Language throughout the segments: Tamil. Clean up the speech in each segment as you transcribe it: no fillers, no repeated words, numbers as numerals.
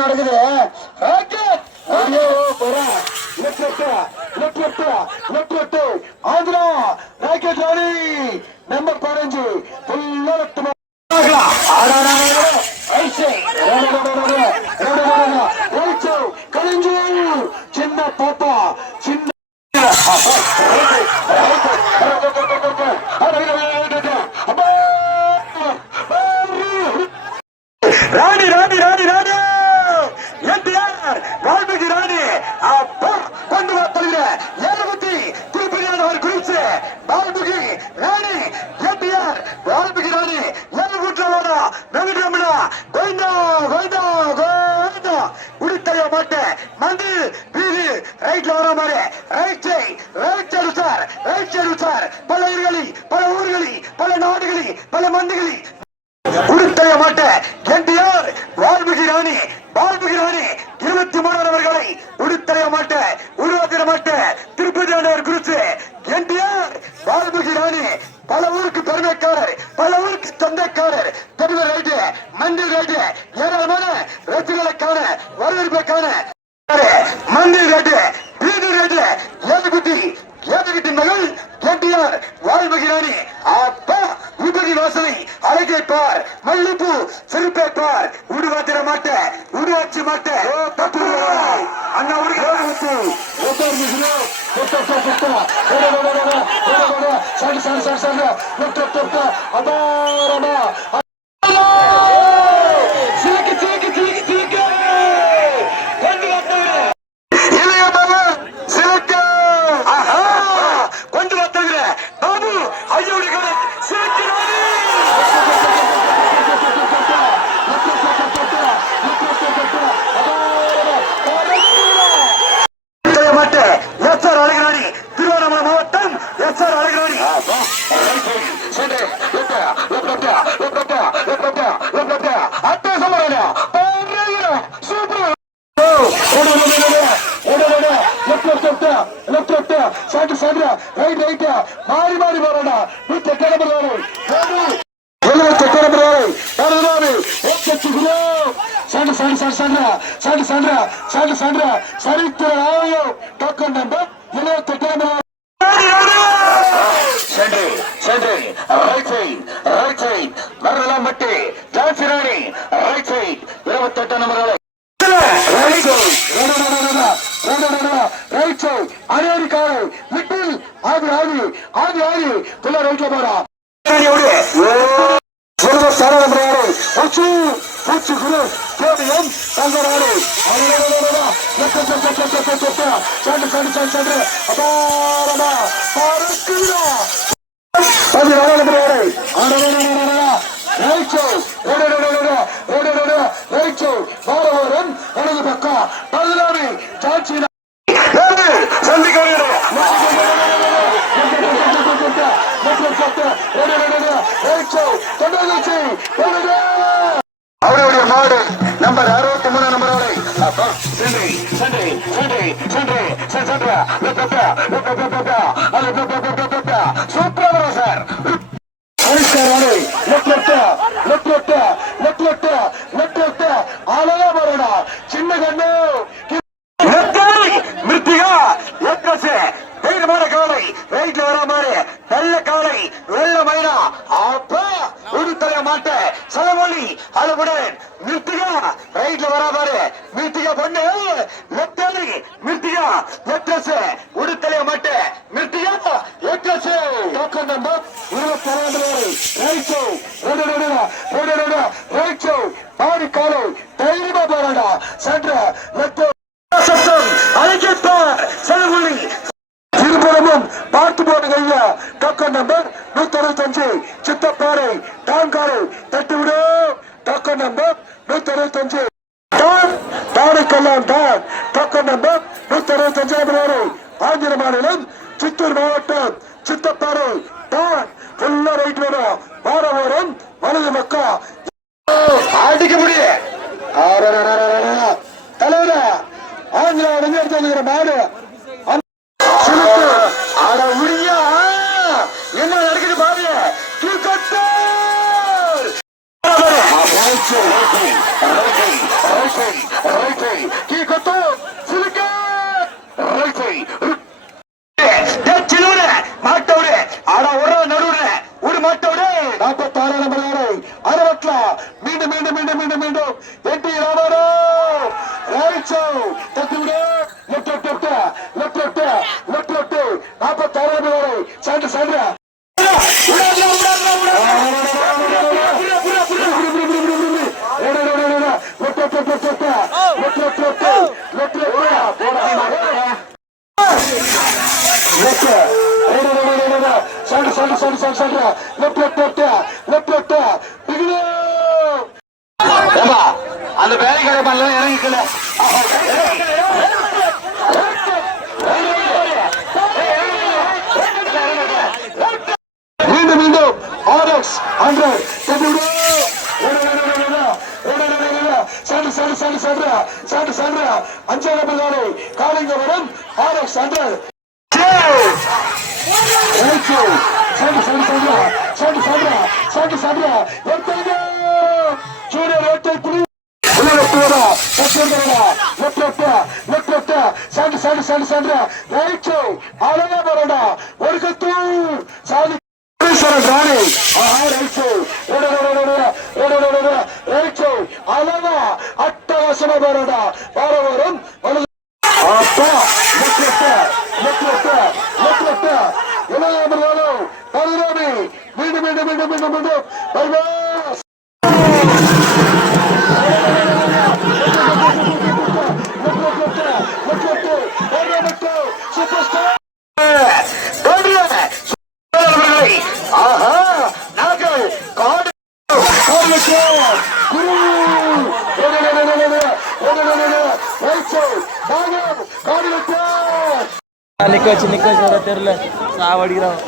நடக்குது. ஆந்திரா ராக்கெட் ராணி நம்பர் 15 கலிஞ்சு சின்ன பாப்பா சின்ன ராணி ராணி ராணி ராணி என்டிஆர் வால்மீகி ராணி அப்பா கொண்டு வருகிற ஏழுபத்தி திருப்பதியானவர் குறித்து வால்மீகி ராணி என்டிஆர் வால்மீகி ராணி ஏழுபூற்றோட வெங்கடரமணா கோவிந்தா கோவிந்தா கோவிந்தா உடித்தலைய மாட்டேன் மந்து வீதி ரைட்ல வர மாதிரி ரைட் சைடு சார் பல ஊர்களில் பல நாடுகளில் பல மந்திகளில் உடுத்தலைய மாட்டேன் என்டிஆர் வால்மீகி ராணி 23 நபர்களை உடுத்தலைய மாட்டேன் உருவாக்கிற மாட்டேன் திருப்பதி ஆண்டவர் குறித்து என்டிஆர் வால்மீகி ராணி பல ஊருக்கு பெருமைக்காரர் பல ஊருக்கு சொந்தக்காரர் தெருவு ரைட்டு மந்திர் ரைட்டு ஏராளமான ரசிகளை காண வரவேற்பை காண மந்திர் ரைட்டு வீதி ரைட்டு ஏதுகுட்டி மகள் என்டிஆர் வால்மீகி ராணி அப்பா விபதி வாசனை அழகை பார் மல்லிப்பூ சிறுப்பை பார் உருவாத்திர மாட்டேன் உருவாச்சு மாட்டேன் அண்ணா மாறி போறா சரித்திர ஆயம் டோக்கன் நம்பர் 78 வரலாம் மட்டி Jhansi Rani right side 28 நம்பர்களை right side அமெரிக்காவை மிட்டில் ஆதி புள்ள ரைட்ல போறா பூச்சி குரு கோடியம் தங்கராடு வலது பக்கம் பதினாறு சாட்சி அவருடைய மாடு நம்பர் 63 நம்பரோட சூப்பரா சார் ஆளா போறா சின்ன கண்ணு மிருத்திகா தைரியமான காலை ரைட்ல வர மாதிரி நல்ல காலை வெள்ள மயிலா அப்பா உடுத்தலைய மாட்ட சலமொழி அழுவுடன் மிருத்திகா ரைட்ல வர மாதிரி மிருத்திகா பொண்ணு லெப்டாலி மிருத்திகா லெப்டஸ் உடுத்தலைய மாட்ட மிருத்திகா எக்டஸ் டோக்கன் நம்பர் 22 ரைட் பாடி காலை தைரியமா போறாடா சென்ற லெப்ட் சத்தம் அழைக்கப்பார் சலமொழி திருப்புறமும் பார்த்து போன ஐயா டோக்கன் நம்பர் 165 சித்தப்பாறை டான்காரை தட்டிவிடும் டோக்கன் நம்பர் 165 தாடைக்கல்லாம் டான் டோக்கன் நம்பர் 165 ஆந்திர மாநிலம் சித்தூர் மாவட்டம் சித்தப்பாறை டான் ஃபுல்லா ரைட் வரும் வாரவாரம் வலது மக்கா அடிக்க முடியும் தலைவர ஆந்திரா எடுத்து மாடு என்ன நடக்குது பாரு மாட்டோடு ஆனா ஒரு நடுவுல ஒரு மாட்டோடு 46 நம்பர் அறுபட்ல மீண்டும் மீண்டும் மீண்டும் மீண்டும் மீண்டும் எட்டி ராமராவ் ரைட் தட்டிவிடு லெப்ட் 46 நம்பர் சென்று சென்று அந்த வேலைக்கார பண்ணல இறங்கிக்கல மீண்டும் மீண்டும் ஆர்எக்ஸ் 100 அஞ்சாவது நாளை காலிங்க வரும் ஆர்எக்ஸ் 100 அட்டகாசமா போராடா வார வரும் மீண்டும் மீண்டும் மீண்டும் மீண்டும் மீண்டும் நிக்க வச்சு தெரியல சாவடிக்கிறான்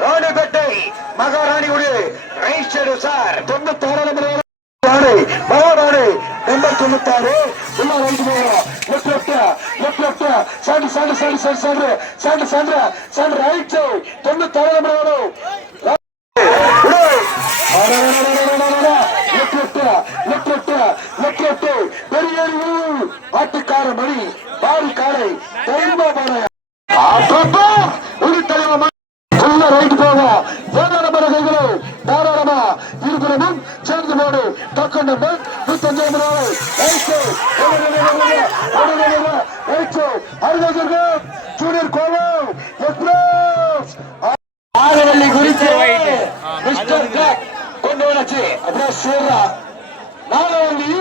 ராணிப்பேட்டை மகாராணியுடைய ரைட் சைடு சார் 96 நம்பர் மகாராணி நம்பர் 96 உள்ள ரைட் ரைட் 96 நம்பர் ஆட்டுக்கார மணி பாரி காலை ஒரு தலைவா ரைட் போக கைகளை தாராளமா இருபுறமும் சேர்ந்து போடு டக்கு நம்பர் 105 ஜூனியர் கோலம் எக்ஸ்பிரஸ் ஆகவல்லி குறித்து மிஸ்டர் கொண்டு வச்சு அப்புறம் சேர்றா நாகவல்லி